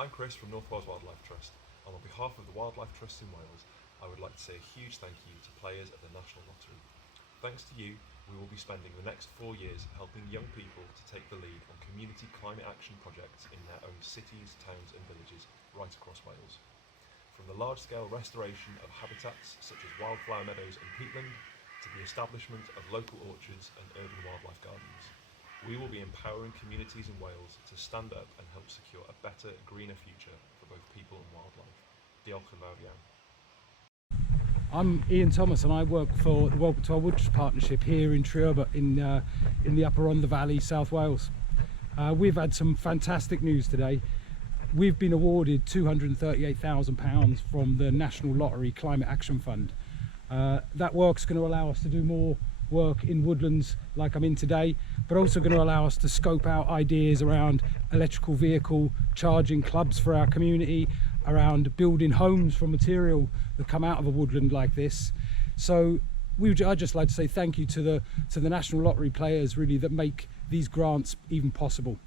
I'm Chris from North Wales Wildlife Trust, and on behalf of the Wildlife Trusts in Wales, I would like to say a huge thank you to players of the National Lottery. Thanks to you, we will be spending the next 4 years helping young people to take the lead on community climate action projects in their own cities, towns and villages right across Wales. From the large-scale restoration of habitats such as wildflower meadows and peatland, to the establishment of local orchards and urban wildlife gardens, we will be empowering communities in Wales to stand up and help secure a better, greener future for both people and wildlife. Diolch yn fawr iawn. I'm Ian Thomas and I work for the Welcome to Our Woods partnership here in Treorba in the upper Rhondda Valley, South Wales. We've had some fantastic news today. We've been awarded £238,000 from the National Lottery Climate Action Fund. That work's going to allow us to do more work in woodlands like I'm in today, but also going to allow us to scope out ideas around electrical vehicle charging clubs for our community, around building homes from material that come out of a woodland like this. So I'd just like to say thank you to the National Lottery players really that make these grants even possible.